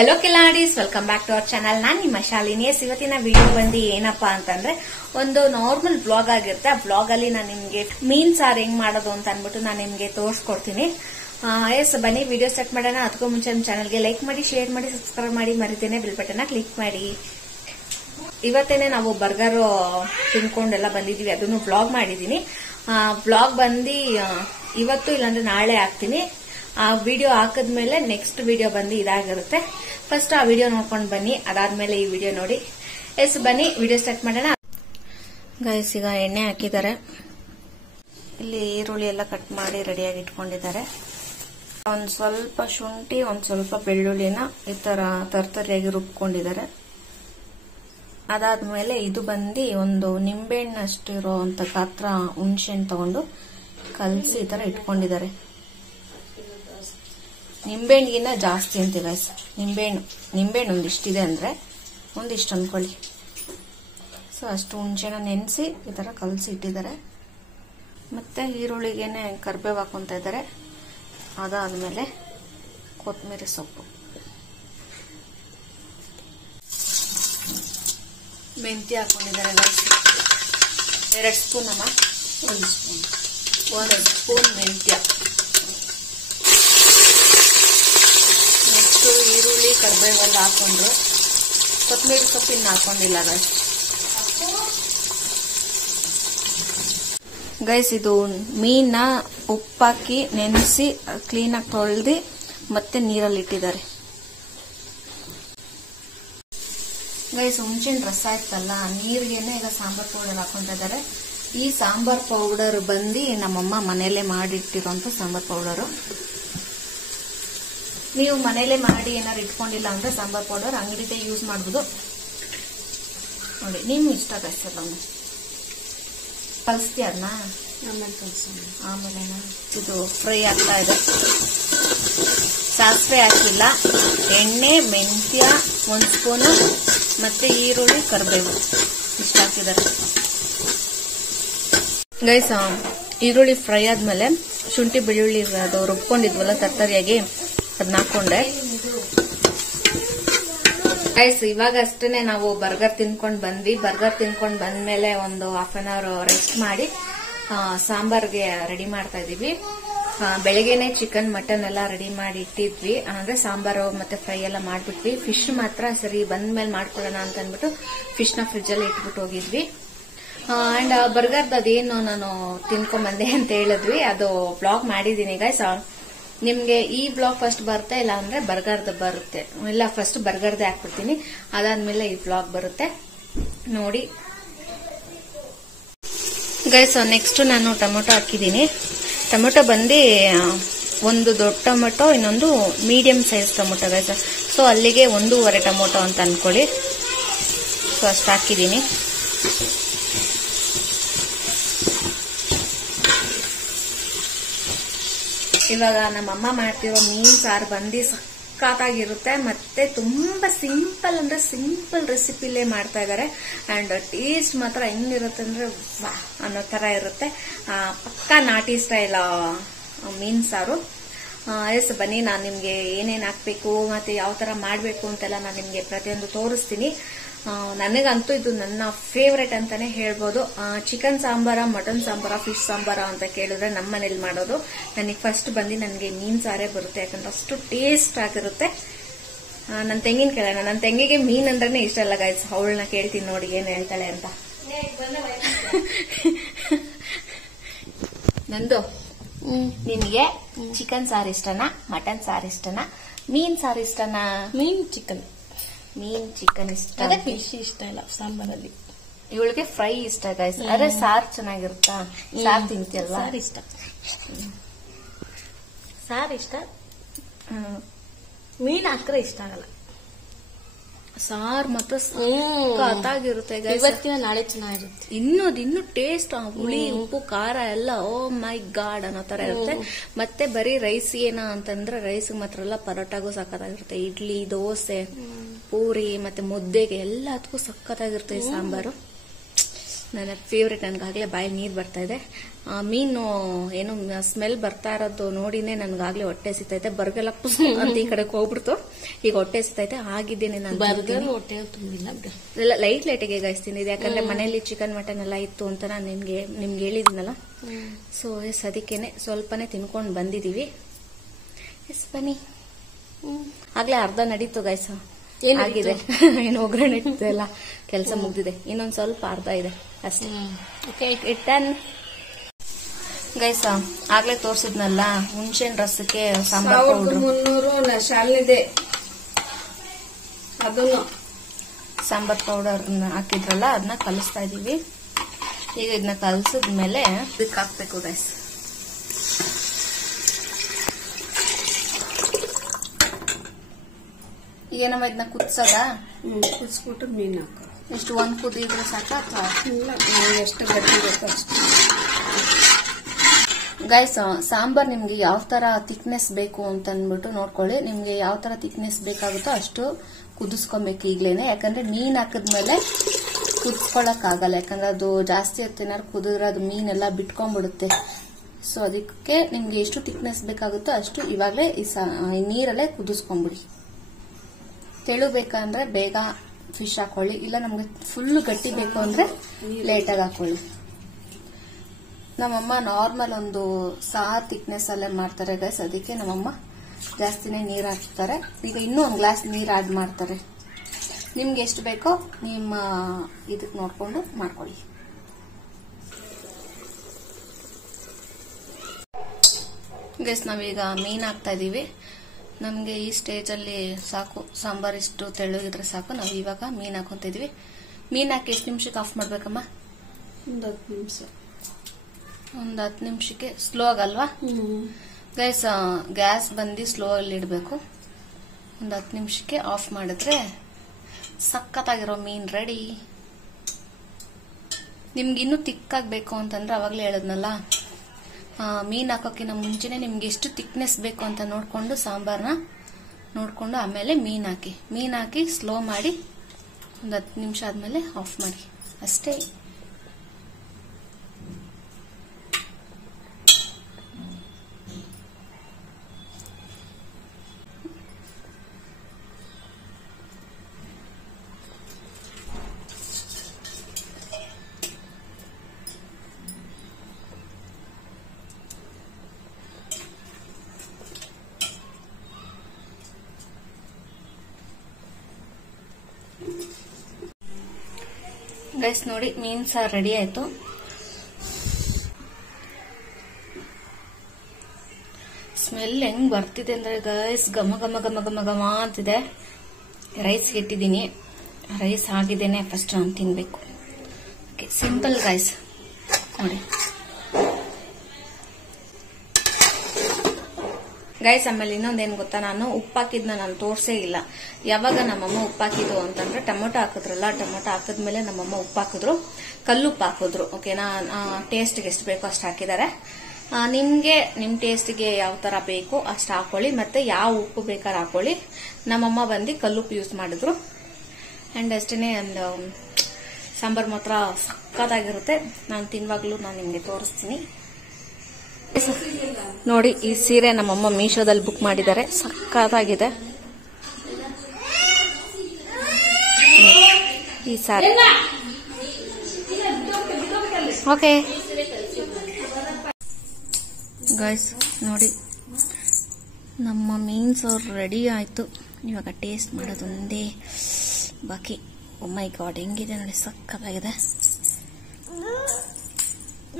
Hello ಕಿಲಾಡೀಸ್, welcome back to our channel. ನಾನು ನಿಮ್ಮ ಶಾಲಿನಿ. ಇವತ್ತಿನ ವಿಡಿಯೋ ಬಂದು ಏನಪ್ಪಾ ಅಂತಂದ್ರೆ ಒಂದು ನಾರ್ಮಲ್ ಬ್ಲಾಗ್ ಆಗಿರುತ್ತೆ. ಆ ಬ್ಲಾಗ್ ಅಲ್ಲಿ ನಾನು ನಿಮ್ಗೆ ಮೀನ್ ಸಾರು ಹೆಂಗ್ ಮಾಡೋದು ಅಂತ ಅನ್ಬಿಟ್ಟು ನಾನು ನಿಮ್ಗೆ ತೋರಿಸ್ಕೊಡ್ತೀನಿ. ಎಸ್, ಬನ್ನಿ ವಿಡಿಯೋ ಸ್ಟಾರ್ಟ್ ಮಾಡೋಣ. ಅದಕ್ಕೂ ಮುಂಚೆ ನಮ್ಮ ಚಾನಲ್ಗೆ ಲೈಕ್ ಮಾಡಿ, ಶೇರ್ ಮಾಡಿ, ಸಬ್ಸ್ಕ್ರೈಬ್ ಮಾಡಿ, ಮರಿತೇನೆ ಬೆಲ್ ಬಟನ್ ಕ್ಲಿಕ್ ಮಾಡಿ. ಇವತ್ತೇನೆ ನಾವು ಬರ್ಗರ್ ತಿನ್ಕೊಂಡೆಲ್ಲ ಬಂದಿದೀವಿ, ಅದನ್ನು ಬ್ಲಾಗ್ ಮಾಡಿದೀನಿ. ಬ್ಲಾಗ್ ಬಂದು ಇವತ್ತು ಇಲ್ಲಾಂದ್ರೆ ನಾಳೆ ಹಾಕ್ತೀನಿ. ಆ ವಿಡಿಯೋ ಹಾಕಿದ್ಮೇಲೆ ನೆಕ್ಸ್ಟ್ ವಿಡಿಯೋ ಬಂದು ಇದಾಗಿರುತ್ತೆ. ಫಸ್ಟ್ ಆ ವಿಡಿಯೋ ನೋಡ್ಕೊಂಡು ಬನ್ನಿ, ಅದಾದ್ಮೇಲೆ ಈ ವಿಡಿಯೋ ನೋಡಿ. ಎಸ್, ಬನ್ನಿ ವಿಡಿಯೋ ಸ್ಟಾರ್ಟ್ ಮಾಡೋಣ. ಗೈಸ್, ಈಗ ಎಣ್ಣೆ ಹಾಕಿದ್ದಾರೆ. ಇಲ್ಲಿ ಈರುಳ್ಳಿ ಎಲ್ಲ ಕಟ್ ಮಾಡಿ ರೆಡಿಯಾಗಿ ಇಟ್ಕೊಂಡಿದ್ದಾರೆ. ಒಂದ್ ಸ್ವಲ್ಪ ಶುಂಠಿ, ಒಂದ್ ಸ್ವಲ್ಪ ಬೆಳ್ಳುಳ್ಳಿನ ಈ ತರ ತರ್ತರಿಯಾಗಿ ರುಬ್ಕೊಂಡಿದ್ದಾರೆ. ಅದಾದ್ಮೇಲೆ ಇದು ಬಂದು ಒಂದು ನಿಂಬೆಹಣ್ಣು ಇರೋಂತ ಗಾತ್ರ ಹುಣಸೆಹಣ್ಣು ತಗೊಂಡು ಕಲಸಿ ಈ ತರ ಇಟ್ಕೊಂಡಿದ್ದಾರೆ. ನಿಂಬೆಹಣ್ಣಿಗಿನ್ನ ಜಾಸ್ತಿ ಅಂತೆ ಗೈಸ್. ನಿಂಬೆಹಣ್ಣು ಒಂದಿಷ್ಟಿದೆ ಅಂದ್ರೆ ಒಂದಿಷ್ಟು ಅನ್ಕೊಳ್ಳಿ. ಸೊ ಅಷ್ಟು ಹುಣಸೆನ ನೆನೆಸಿ ಈ ತರ ಕಲಸಿ ಇಟ್ಟಿದ್ದಾರೆ. ಮತ್ತೆ ಈರುಳ್ಳಿಗೇನೆ ಕರಿಬೇವು ಹಾಕೊಂತ ಇದ್ದಾರೆ. ಅದಾದ್ಮೇಲೆ ಕೊತ್ತಂಬರಿ ಸೊಪ್ಪು, ಮೆಂತ್ಯ ಹಾಕೊಂಡಿದ್ದಾರೆ ಗೈಸ್. 2 ಸ್ಪೂನ್ ಅಮ್ಮ, 1 ಸ್ಪೂನ್ ಮೆಂತ್ಯ. ನೆಕ್ಸ್ಟ್ ಈರುಳ್ಳಿ ಕರಿಬೇವೆಲ್ಲ ಹಾಕೊಂಡ್ರು. ಕೊತ್ತಂಬರಿ ಸೊಪ್ಪಿನ ಹಾಕೊಂಡಿಲ್ಲ ಗೈಸ್. ಇದು ಮೀನ ಉಪ್ಪಾಕಿ ನೆನೆಸಿ ಕ್ಲೀನಾಗಿ ತೊಳೆದು ಮತ್ತೆ ನೀರಲ್ಲಿ ಇಟ್ಟಿದ್ದಾರೆ ಗೈಸ್. ಹುಣಸೆಹಣ್ಣು ರಸ ಇತ್ತಲ್ಲ, ನೀರಿಗೆನೆ ಈಗ ಸಾಂಬಾರ್ ಪೌಡರ್ ಹಾಕೊಂತ ಇದ್ದಾರೆ. ಈ ಸಾಂಬಾರ್ ಪೌಡರ್ ಬಂದು ನಮ್ಮಮ್ಮ ಮನೆಯಲ್ಲೇ ಮಾಡಿಟ್ಟಿರೋಂಥ ಸಾಂಬಾರ್ ಪೌಡರು. ನೀವು ಮನೇಲೆ ಮಾಡಿ ಏನಾರು ಇಟ್ಕೊಂಡಿಲ್ಲ ಅಂದ್ರೆ ಸಾಂಬಾರ್ ಪೌಡರ್ ಅಂಗಡಿದೆ ಯೂಸ್ ಮಾಡಬಹುದು ನೋಡಿ. ನಿಮ್ಗೆ ಇಷ್ಟ ಗೈಸಲ್ಲ ಕಲಿಸ್ತೀಯ ಅದನ್ನ ಆಮೇಲೆ ಇದು ಫ್ರೈ ಆಗ್ತಾ ಇದೆ. ಸಾಸಿವೆ ಹಾಕಿಲ್ಲ, ಎಣ್ಣೆ, ಮೆಂತ್ಯ 1 ಸ್ಪೂನು ಮತ್ತೆ ಈರುಳ್ಳಿ ಕರಿಬೇವು ಇಷ್ಟ ಹಾಕಿದ್ದಾರೆ ಗೈಸ್. ಈರುಳ್ಳಿ ಫ್ರೈ ಆದ್ಮೇಲೆ ಶುಂಠಿ ಬೆಳ್ಳುಳ್ಳಿ ಅದು ರುಬ್ಕೊಂಡಿದ್ವಲ್ಲ ತರ್ತರಿಯಾಗಿ, ಅದನ್ನ ಹಾಕೊಂಡೆ ಗೈಸ್. ಇವಾಗ ಅಷ್ಟೇನೆ ನಾವು ಬರ್ಗರ್ ತಿನ್ಕೊಂಡ್ ಬಂದ್ವಿ. ಬರ್ಗರ್ ತಿನ್ಕೊಂಡ್ ಬಂದ್ಮೇಲೆ ಒಂದು ಹಾಫ್ ಅನ್ ಅವರ್ ರೆಸ್ಟ್ ಮಾಡಿ ಸಾಂಬಾರ್ಗೆ ರೆಡಿ ಮಾಡ್ತಾ ಇದೀವಿ. ಬೆಳಗ್ಗೆನೆ ಚಿಕನ್ ಮಟನ್ ಎಲ್ಲ ರೆಡಿ ಮಾಡಿ ಇಟ್ಟಿದ್ವಿ, ಅಂದ್ರೆ ಸಾಂಬಾರು ಮತ್ತೆ ಫ್ರೈ ಎಲ್ಲ ಮಾಡ್ಬಿಟ್ವಿ. ಫಿಶ್ ಮಾತ್ರ ಸರಿ ಬಂದ್ಮೇಲೆ ಮಾಡ್ಕೊಳ್ಳೋಣ ಅಂತ ಅಂದ್ಬಿಟ್ಟು ಫಿಶ್ ನ ಫ್ರಿಜ್ ಅಲ್ಲಿ ಇಟ್ಬಿಟ್ಟು ಹೋಗಿದ್ವಿ. ಅಂಡ್ ಬರ್ಗರ್ದು ಅದೇನು ನಾನು ತಿನ್ಕೊಂಡ್ ಬಂದೆ ಅಂತ ಹೇಳಿದ್ವಿ, ಅದು ಬ್ಲಾಗ್ ಮಾಡಿದೀನಿ ಗೈಸ್. ನಿಮ್ಗೆ ಈ ಬ್ಲಾಗ್ ಫಸ್ಟ್ ಬರುತ್ತೆ, ಇಲ್ಲ ಅಂದ್ರೆ ಬರ್ಗರ್ದು ಬರುತ್ತೆ. ಇಲ್ಲ, ಫಸ್ಟ್ ಬರ್ಗರ್ದೇ ಹಾಕ್ಬಿಡ್ತೀನಿ, ಅದಾದ್ಮೇಲೆ ಈ ಬ್ಲಾಗ್ ಬರುತ್ತೆ ನೋಡಿ ಗೈಸ್. ನೆಕ್ಸ್ಟ್ ನಾನು ಟೊಮೊಟೊ ಹಾಕಿದ್ದೀನಿ. ಟೊಮೊಟೊ ಬಂದು ಒಂದು ದೊಡ್ಡ ಟೊಮೊಟೊ, ಇನ್ನೊಂದು medium size tomato guys. So ಅಲ್ಲಿಗೆ 1.5 ಟೊಮೊಟೊ ಅಂತ ಅನ್ಕೊಳ್ಳಿ. ಸೊ ಅಷ್ಟು ಹಾಕಿದ್ದೀನಿ. ಇವಾಗ ನಮ್ಮಮ್ಮ ಮಾಡ್ತಿರೋ ಮೀನ್ ಸಾರು ಬಂದು ಸಖತ್ತಾಗಿರುತ್ತೆ. ಮತ್ತೆ ತುಂಬಾ ಸಿಂಪಲ್ ಅಂದ್ರೆ ಸಿಂಪಲ್ ರೆಸಿಪಿಲೇ ಮಾಡ್ತಾ ಇದಾರೆ. ಅಂಡ್ ಟೇಸ್ಟ್ ಮಾತ್ರ ಹೆಂಗಿರುತ್ತೆ ಅಂದ್ರೆ ವಾ ಅನ್ನೋ ತರ ಇರುತ್ತೆ. ಪಕ್ಕಾ ನಾಟಿ ಸ್ಟೈಲ್ ಮೀನ್ ಸಾರು. ಎಸ್, ಬನ್ನಿ ನಾನು ನಿಮ್ಗೆ ಏನೇನ್ ಹಾಕ್ಬೇಕು ಮತ್ತೆ ಯಾವ ತರ ಮಾಡ್ಬೇಕು ಅಂತೆಲ್ಲ ನಾನು ನಿಮ್ಗೆ ಪ್ರತಿಯೊಂದು ತೋರಿಸ್ತೀನಿ. ನನಗಂತೂ ಇದು ನನ್ನ ಫೇವ್ರೆಟ್ ಅಂತಾನೆ ಹೇಳ್ಬೋದು. ಚಿಕನ್ ಸಾಂಬಾರ, ಮಟನ್ ಸಾಂಬಾರ, ಫಿಶ್ ಸಾಂಬಾರ ಅಂತ ಕೇಳಿದ್ರೆ ನಮ್ಮ ಮನೇಲಿ ಮಾಡೋದು ನನಗೆ ಫಸ್ಟ್ ಬಂದು ನನಗೆ ಮೀನ್ ಸಾರೇ ಬರುತ್ತೆ. ಯಾಕಂದ್ರೆ ಅಷ್ಟು ಟೇಸ್ಟ್ ಆಗಿರುತ್ತೆ. ನನ್ನ ತಂಗಿನ ಕೇಳೋಣ. ನನ್ನ ತಂಗಿಗೆ ಮೀನ್ ಅಂದ್ರೇನೆ ಇಷ್ಟ ಅಲ್ಲ ಗೈಸ್. ಅವಳನ್ನ ಕೇಳ್ತೀನಿ ನೋಡಿ ಏನ್ ಹೇಳ್ತಾಳೆ ಅಂತ. ನಂದು, ನಿನ್ಗೆ ಚಿಕನ್ ಸಾರು ಇಷ್ಟನಾ, ಮಟನ್ ಸಾರು ಇಷ್ಟನಾ, ಮೀನ್ ಸಾರು ಇಷ್ಟನಾ? ಮೀನ್ ಚಿಕನ್ ಇಷ್ಟ, ಫಿಶ್ ಇಷ್ಟ ಇಲ್ಲ ಸಾಂಬಾರಲ್ಲಿ. ಇವಳಿಗೆ ಫ್ರೈ ಇಷ್ಟ ಗೈಸ್. ಅದೇ ಸಾರು ಚೆನ್ನಾಗಿರುತ್ತಾ? ಸಾರು ತಿಂತಿಯಲ್ವಾ? ಸಾರು ಇಷ್ಟ. ಮೀನ್ ಹಾಕ್ರೆ ಇಷ್ಟ ಆಗಲ್ಲ. ಸಾರು ಮಾತ್ರ ಸಖತ್ತಾಗಿರುತ್ತೆ ಗೈಸ್. ಇವತ್ತಿನ ನಾಳೆ ಚೆನ್ನಾಗಿರುತ್ತೆ. ಇನ್ನು ಟೇಸ್ಟ್, ಹುಳಿ, ಉಪ್ಪು, ಖಾರ ಎಲ್ಲ ಓ ಮೈ ಗಾಡ್ ಅನ್ನೋ ತರ ಇರುತ್ತೆ. ಮತ್ತೆ ಬರೀ ರೈಸ್ ಏನ ಅಂತಂದ್ರೆ ರೈಸ್ ಮಾತ್ರ ಅಲ್ಲ, ಪರೋಟಾಗೂ ಸಖತ್ತಾಗಿರುತ್ತೆ. ಇಡ್ಲಿ, ದೋಸೆ, ಪೂರಿ ಮತ್ತೆ ಮುದ್ದೆಗೆ ಎಲ್ಲದಕ್ಕೂ ಸಖತ್ತಾಗಿರುತ್ತೆ ಈ ಸಾಂಬಾರು. ನನ್ನ ಫೇವ್ರೆಟ್. ನನ್ಗಾಗ್ಲೇ ಬಾಯಲ್ಲಿ ನೀರು ಬರ್ತಾ ಇದೆ. ಮೀನು ಏನು ಸ್ಮೆಲ್ ಬರ್ತಾ ಇರೋದು ನೋಡಿನೇ ನನ್ಗಾಗ್ಲೇ ಹೊಟ್ಟೆ ಸಿಗ್ತೈತೆ. ಬರ್ಗೆಲ್ಲ ಪುಸ್ ಅಂತ ಈ ಕಡೆ ಹೋಗ್ಬಿಡ್ತು. ಈಗ ಹೊಟ್ಟೆ ಸಿಗ್ತೈತೆ. ಆಗಿದ್ದೇನೆ ನಾನು ಬರ್ಗರ್ ಹೊಟ್ಟೆ ತುಂಬಿಲ್ಲ. ಎಲ್ಲ ಲೈಟ್ಗೆ ಗಾಯಿಸ್ತೀನಿ. ಯಾಕಂದ್ರೆ ಮನೇಲಿ ಚಿಕನ್ ಮಟನ್ ಎಲ್ಲ ಇತ್ತು ಅಂತ ನಾನು ನಿಮ್ಗೆ ಹೇಳಿದ್ನಲ್ಲ. ಸೊ ಎಸ್ ಅದಕ್ಕೇನೆ ಸ್ವಲ್ಪನೇ ತಿನ್ಕೊಂಡು ಬಂದಿದೀವಿ. ಎಸ್ ಬನ್ನಿ. ಆಗ್ಲೇ ಅರ್ಧ ನಡೀತು ಗೈಸ್. ಆಗಿದೆ ಏನು ಒಗ್ಗರಣೆ ಇಟ್ಟಿದ್ದೆಲ್ಲ ಕೆಲಸ ಮುಗ್ದಿದೆ. ಇನ್ನೊಂದ್ ಸ್ವಲ್ಪ ಅರ್ಧ ಇದೆ ಅಷ್ಟೇ. ಇಟ್ಟನ್ ಗೈಸ್ ಆಗ್ಲೇ ತೋರ್ಸಿದ್ನಲ್ಲ ಹುಣಸೆನ್ ರಸಕ್ಕೆ ಸಾಂಬಾರ್ ಪೌಡರ್ 300 ಶಾಲಿದೆ. ಅದನ್ನು ಸಾಂಬಾರ್ ಪೌಡರ್ ಹಾಕಿದ್ರಲ್ಲ ಅದನ್ನ ಕಲಿಸ್ತಾ ಇದೀವಿ. ಈಗ ಇದನ್ನ ಕಲಸಿದ್ಮೇಲೆ ಇದಕ್ಕೆ ಹಾಕ್ಬೇಕು ಗೈಸ್. ಏನಮ್ಮ ಇದನ್ನ ಕುದಿಸದ? ಕುದಿಸ್ಬಿಟ್ಟು ಮೀನು ಹಾಕ. ಎಷ್ಟು ಒಂದ್ ಕುದಿದ್ರೆ ಸಾಕ ಅಥವಾ ಇಲ್ಲ ಎಷ್ಟು ಗಟ್ಟಿ ಬೇಕೋ ಅಷ್ಟು. ಗೈಸ್ ಸಾಂಬಾರ್ ನಿಮ್ಗೆ ಯಾವ ತರ ಥಿಕ್ನೆಸ್ ಬೇಕು ಅಂತ ಅಂದ್ಬಿಟ್ಟು ನೋಡ್ಕೊಳ್ಳಿ. ನಿಮ್ಗೆ ಯಾವ ತರ ಥಿಕ್ನೆಸ್ ಬೇಕಾಗುತ್ತೋ ಅಷ್ಟು ಕುದಿಸ್ಕೊಬೇಕು ಈಗ್ಲೇನೆ. ಯಾಕಂದ್ರೆ ಮೀನ್ ಹಾಕಿದ್ಮೇಲೆ ಕುದಿಸ್ಕೊಳಕ್ ಆಗಲ್ಲ. ಯಾಕಂದ್ರೆ ಅದು ಜಾಸ್ತಿ ಹೊತ್ತಿನಾರು ಕುದಿದ್ರೆ ಅದು ಮೀನೆಲ್ಲ ಬಿಟ್ಕೊಂಡ್ಬಿಡುತ್ತೆ. ಸೊ ಅದಕ್ಕೆ ನಿಮ್ಗೆ ಎಷ್ಟು ಥಿಕ್ನೆಸ್ ಬೇಕಾಗುತ್ತೋ ಅಷ್ಟು ಇವಾಗಲೇ ಈ ನೀರಲ್ಲೇ ಕುದಿಸ್ಕೊಂಡ್ಬಿಡಿ. ತೆಳು ಬೇಕಂದ್ರೆ ಬೇಗ ಫಿಶ್ ಹಾಕೊಳ್ಳಿ. ಇಲ್ಲ ನಮ್ಗೆ ಫುಲ್ ಗಟ್ಟಿ ಬೇಕು ಅಂದ್ರೆ ಲೇಟಾಗಿ ಹಾಕೊಳ್ಳಿ. ನಮ್ಮಮ್ಮ ನಾರ್ಮಲ್ ಒಂದು ಥಿಕ್ನೆಸ್ ಅಲ್ಲೇ ಮಾಡ್ತಾರೆ ಗೈಸ್. ಅದಕ್ಕೆ ನಮ್ಮಮ್ಮ ಜಾಸ್ತಿನೇ ನೀರು ಹಾಕ್ತಾರೆ. ಈಗ ಇನ್ನೂ ಒಂದು ಗ್ಲಾಸ್ ನೀರು ಆಡ್ ಮಾಡ್ತಾರೆ. ನಿಮ್ಗೆ ಎಷ್ಟು ಬೇಕೋ ನಿಮ್ಮ ಇದಕ್ಕೆ ನೋಡ್ಕೊಂಡು ಮಾಡ್ಕೊಳ್ಳಿ. ಗೈಸ್ ನಾವೀಗ ಮೀನು ಹಾಕ್ತಾ ಇದೀವಿ. ನಮ್ಗೆ ಈ ಸ್ಟೇಜ್ ಅಲ್ಲಿ ಸಾಕು. ಸಾಂಬಾರ್ ಇಷ್ಟು ತೆಳ್ಳಗಿದ್ರೆ ಸಾಕು. ನಾವು ಇವಾಗ ಮೀನ್ ಹಾಕೊಂತ ಇದೀವಿ. ಮೀನ್ ಹಾಕಿ ಎಷ್ಟು ನಿಮಿಷಕ್ಕೆ ಆಫ್ ಮಾಡ್ಬೇಕಮ್ಮ? ಒಂದು 10 ನಿಮಿಷ. ಒಂದು 10 ನಿಮಿಷಕ್ಕೆ. ಸ್ಲೋ ಆಗಲ್ವಾ ಗೈಸ್? ಗ್ಯಾಸ್ ಬಂದು ಸ್ಲೋ ಅಲ್ಲಿ ಇಡಬೇಕು. ಒಂದು 10 ನಿಮಿಷಕ್ಕೆ ಆಫ್ ಮಾಡಿದ್ರೆ ಸಖತ್ತಾಗಿರೋ ಮೀನ್ ರೆಡಿ. ನಿಮ್ಗೆ ಇನ್ನೂ ತಿಕ್ಕಾಗಬೇಕು ಅಂತಂದ್ರೆ ಅವಾಗಲೇ ಹೇಳಿದ್ನಲ್ಲ, ಮೀನ್ ಹಾಕೋಕ್ಕಿಂತ ಮುಂಚೆನೆ ನಿಮ್ಗೆ ಎಷ್ಟು ಥಿಕ್ನೆಸ್ ಬೇಕು ಅಂತ ನೋಡ್ಕೊಂಡು ಸಾಂಬಾರ್ನ ನೋಡ್ಕೊಂಡು ಆಮೇಲೆ ಮೀನ್ ಹಾಕಿ ಸ್ಲೋ ಮಾಡಿ ಒಂದು 10 ನಿಮಿಷ ಆದ್ಮೇಲೆ ಆಫ್ ಮಾಡಿ ಅಷ್ಟೇ. ಗೈಸ್ ನೋಡಿ ಮೀನ್ ಸಾರು ರೆಡಿ ಆಯ್ತು. ಸ್ಮೆಲ್ ಹೆಂಗ್ ಬರ್ತಿದೆ ಅಂದ್ರೆ ಗೈಸ್ ಘಮ ಘಮ ಘಮ ಘಮ ಘಮ ಅಂತಿದೆ. ರೈಸ್ ಇಟ್ಟಿದ್ದೀನಿ. ರೈಸ್ ಆಗಿದ್ದೇನೆ ಫಸ್ಟ್ ನಾನು ತಿನ್ಬೇಕು. ಸಿಂಪಲ್ ಗೈಸ್ ನೋಡಿ ಗೈಸ್. ಆಮೇಲೆ ಇನ್ನೊಂದೇನ್ ಗೊತ್ತಾ, ನಾನು ಉಪ್ಪಾಕಿದ್ನ ನಾನು ತೋರ್ಸೇ ಇಲ್ಲ. ಯಾವಾಗ ನಮ್ಮಮ್ಮ ಉಪ್ಪಾಕಿದ್ರು ಅಂತಂದ್ರೆ ಟೊಮೊಟೊ ಹಾಕಿದ್ರಲ್ಲ, ಟೊಮೊಟೊ ಹಾಕಿದ್ಮೇಲೆ ನಮ್ಮಮ್ಮ ಉಪ್ಪಾಕಿದ್ರು, ಕಲ್ಲುಪ್ಪು ಹಾಕಿದ್ರು. ಓಕೆನಾ? ಟೇಸ್ಟ್ಗೆ ಎಷ್ಟು ಬೇಕೋ ಅಷ್ಟು ಹಾಕಿದ್ದಾರೆ. ನಿಮ್ಗೆ ನಿಮ್ ಟೇಸ್ಟ್ಗೆ ಯಾವ ತರ ಬೇಕು ಅಷ್ಟು ಹಾಕೊಳ್ಳಿ. ಮತ್ತೆ ಯಾವ ಉಪ್ಪು ಬೇಕಾದ್ರೆ ಹಾಕೊಳ್ಳಿ. ನಮ್ಮಮ್ಮ ಬಂದು ಕಲ್ಲುಪ್ಪು ಯೂಸ್ ಮಾಡಿದ್ರು. ಅಂಡ್ ಅಷ್ಟೇನೆ ಒಂದು ಸಾಂಬಾರ್ ಮಾತ್ರ ಸಕ್ಕತ್ತಾಗಿರುತ್ತೆ. ನಾನು ತಿನ್ವಾಗ್ಲೂ ನಾನು ನಿಮ್ಗೆ ತೋರಿಸ್ತೀನಿ. ನೋಡಿ ಈ ಸೀರೆ ನಮ್ಮಮ್ಮ ಮೀಶೋದಲ್ಲಿ ಬುಕ್ ಮಾಡಿದ್ದಾರೆ. ಸಕ್ಕತ್ತಾಗಿದೆ ಈ ಸಾರಿ. ಓಕೆ ಗೈಸ್ ನೋಡಿ ನಮ್ಮ ಮೀನ್ ಸಾರು ರೆಡಿ ಆಯ್ತು. ಇವಾಗ ಟೇಸ್ಟ್ ಮಾಡೋದು ಒಂದೇ ಬಾಕಿ. ಓ ಮೈ ಗಾಡ್ ಹೆಂಗಿದೆ ನೋಡಿ, ಸಕ್ಕತ್ತಾಗಿದೆ.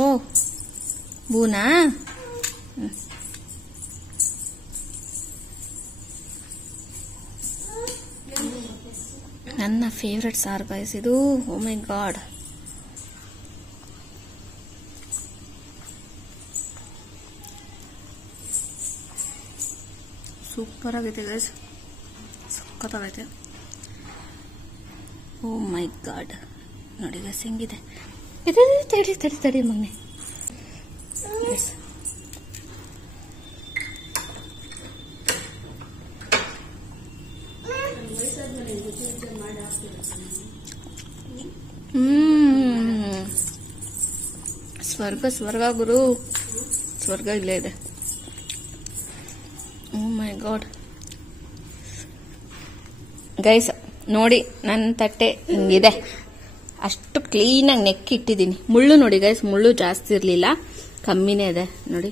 ಓ ಬೂನಾ ನನ್ನ ಫೇವ್ರೆಟ್ ಸಾರು ಗೈಸ್ ಇದು. ಓ ಮೈ ಗಾಡ್ ಸೂಪರ್ ಆಗೈತೆ ಗೈಸ್, ಸಕ್ಕತ್ತಾಗೈತೆ. ಓ ಮೈ ಗಾಡ್ ನೋಡಿ ಗೈಸ್ ಹೆಂಗಿದೆ. ತಡಿ ತಡಿ ತಡಿ ಮಗನೆ. ಸ್ವರ್ಗ ಸ್ವರ್ಗ ಗುರು, ಸ್ವರ್ಗ ಇಲ್ಲೇ ಇದೆ. ಓ ಮೈ ಗಾಡ್ ಗೈಸ್, ನೋಡಿ ನನ್ನ ತಟ್ಟೆ ಹಿಂಗಿದೆ. ಅಷ್ಟು ಕ್ಲೀನಾಗಿ ನೆಕ್ಕಿಟ್ಟಿದ್ದೀನಿ. ಮುಳ್ಳು ನೋಡಿ ಗೈಸ್, ಮುಳ್ಳು ಜಾಸ್ತಿ ಇರಲಿಲ್ಲ, ಕಮ್ಮಿನೇ ಇದೆ ನೋಡಿ.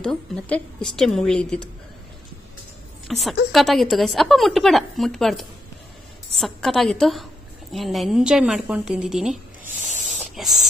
ಇದು ಮತ್ತೆ ಇಷ್ಟೇ ಮುಳ್ಳು ಇದ್ದಿದ್ದು. ಸಖತ್ತಾಗಿತ್ತು ಗೈಸ್. ಅಪ್ಪ ಮುಟ್ಬಾರ್ದು. ಸಖತ್ತಾಗಿತ್ತು. ಎಂಜಾಯ್ ಮಾಡ್ಕೊಂಡು ತಿಂದಿದ್ದೀನಿ. ಎಸ್.